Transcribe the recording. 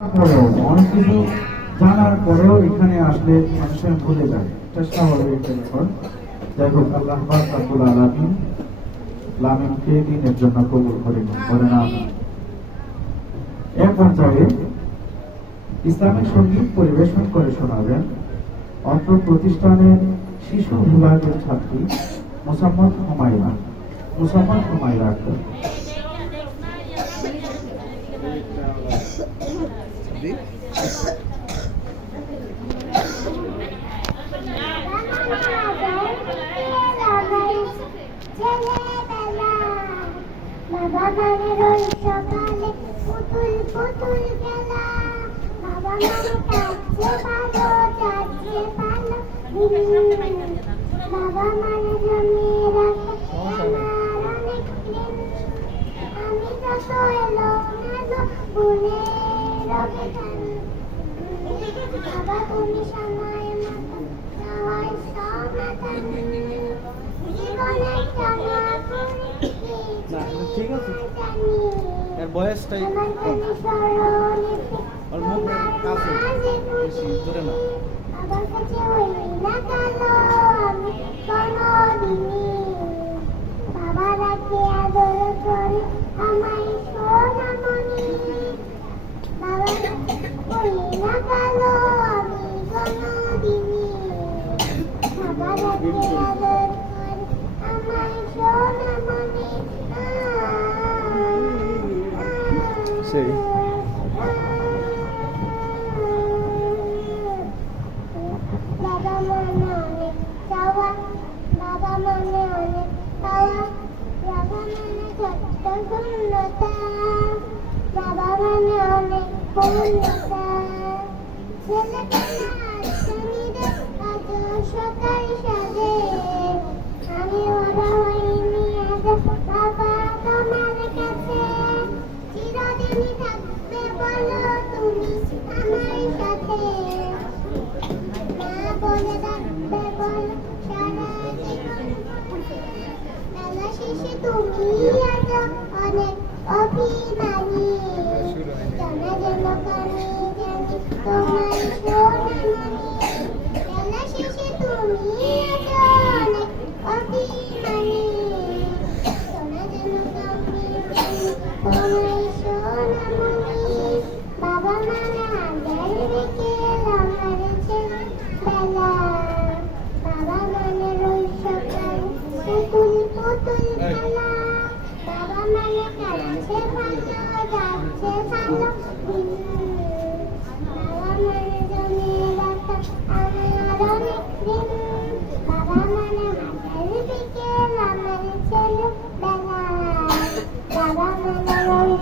অনেক কিছু জানার পরেও এখানে আসলে মানুষের ভুলে যায়, চেষ্টা হবে এটা ব্যাপার। যাই হোক, আল্লাহ পাক রব্বুল আলামিন লামিনকে দিনের জন্য কবুল করে না। এ পর্যায়ে ইসলামিক সঙ্গীত পরিবেশন করে শোনাবেন অত্র প্রতিষ্ঠানের শিশু বিভাগের ছাত্রী মোসাম্মদ হুমায়রা আক্তার। বাবা মানে রোজ সকালে পুতুল পুতুল খেলা, বাবা মানে কাছে ভালো যাচ্ছে ভালো, বাবা মানে জমিয়ে রাখে আমার অনেক দিন, আমি যত এলো মেলো গুনে রবে গান, বাবা তুমি সময় মতো সবাই সমাধান, জীবনের টানা ঠিক আছে, এর বয়সটাই ওর মুখ কাছে বেশি দূরে না। আমার কাছে হইলি না কালো আমি কোনদিনই, বাবা রাখে আদর করে আমায় সোনামণি, বাবা হইলি না কালো আমি কোনদিনই, বাবা রাখে আদর করে আমায় সোনামণি। সেই বাবা মানে অনেক চাওয়া, বাবা মানে অনেক পাওয়া, বাবা মানে ছোট্ট শূন্যতা, বাবা মানে অনেক পূর্ণতা, ছেলেটা শ্রেণীদের আজ সকাল সাজে, আমি ওরা হইনি আজ বাবা তোমার কাছে, চিরদিনই থাকবে বলো তুমি আমার সাথে, মা বলে ডাকবে বলো সারা জীবন, বেলা শেষে তুমি আজ অনেক অভিমানী, জানা যেন আমি জানি তোমার সোনামণি, বেলা শেষে তুমি আজ অনেক অভিমানী, জানা যেন আমি জানি তোমার সোনামণি, বাবা মানে আগের বিকেল আমার ছেলেবেলা, বাবা মানে রোজ সকাল পুতুল পুতুল খেলা, বাবা মানে কাছে ভালো যাচ্ছে ভালো, বাবা মানে জমিয়ে রাখা আমার অনেক দিন, বাবা মানে আগের বিকেল আমার ছেলেবেলা, বাবা মানে রোজ